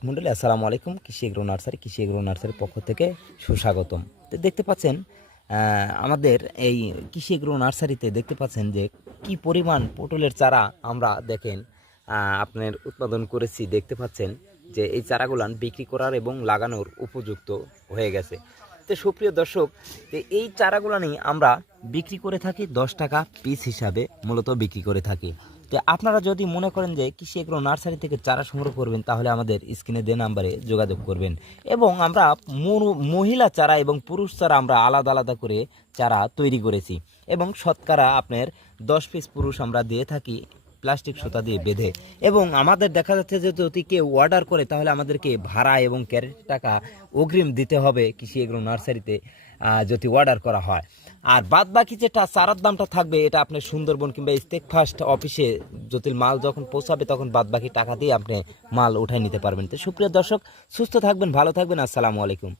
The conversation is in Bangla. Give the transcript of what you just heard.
দর্শক মন্ডলী আসসালামু আলাইকুম, কৃষি এগ্রো নার্সারি, কৃষি এগ্রো নার্সারির পক্ষ থেকে সুস্বাগতম। তো দেখতে পাচ্ছেন আমাদের এই কৃষি এগ্রো নার্সারিতে দেখতে পাচ্ছেন যে কি পরিমাণ পটলের চারা আমরা দেখেন আপনার উৎপাদন করেছি। দেখতে পাচ্ছেন যে এই চারাগুলান বিক্রি করার এবং লাগানোর উপযুক্ত হয়ে গেছে। তো সুপ্রিয় দর্শক এই চারাগুলানি আমরা বিক্রি করে থাকি দশ টাকা পিস হিসাবে, মূলত বিক্রি করে থাকি। তো আপনারা যদি মনে করেন যে কৃষি এগ্রো নার্সারি থেকে চারা সংগ্রহ করবেন, তাহলে আমাদের স্ক্রিনে দে নাম্বারে যোগাযোগ করবেন। এবং আমরা মরু- মহিলা চারা এবং পুরুষ চারা আমরা আলাদা আলাদা করে চারা তৈরি করেছি। এবং শতকরা আপনার দশ পিস পুরুষ আমরা দিয়ে থাকি। প্লাস্টিক সুতা দিয়ে বেঁধে। এবং আমাদের দেখা যাচ্ছে যে যদি কেউ অর্ডার করে, তাহলে আমাদেরকে ভাড়া এবং ক্যারেট টাকা অগ্রিম দিতে হবে কৃষি এগ্রো নার্সারিতে যদি অর্ডার করা হয়। আর বাদ বাকি যেটা চারার দামটা থাকবে, এটা আপনি সুন্দরবন কিংবা ফার্স্ট অফিসে যদি মাল যখন পৌঁছাবে, তখন বাদ বাকি টাকা দিয়ে আপনি মাল উঠাই নিতে পারবেন। তো সুপ্রিয় দর্শক, সুস্থ থাকবেন, ভালো থাকবেন, আসসালামু আলাইকুম।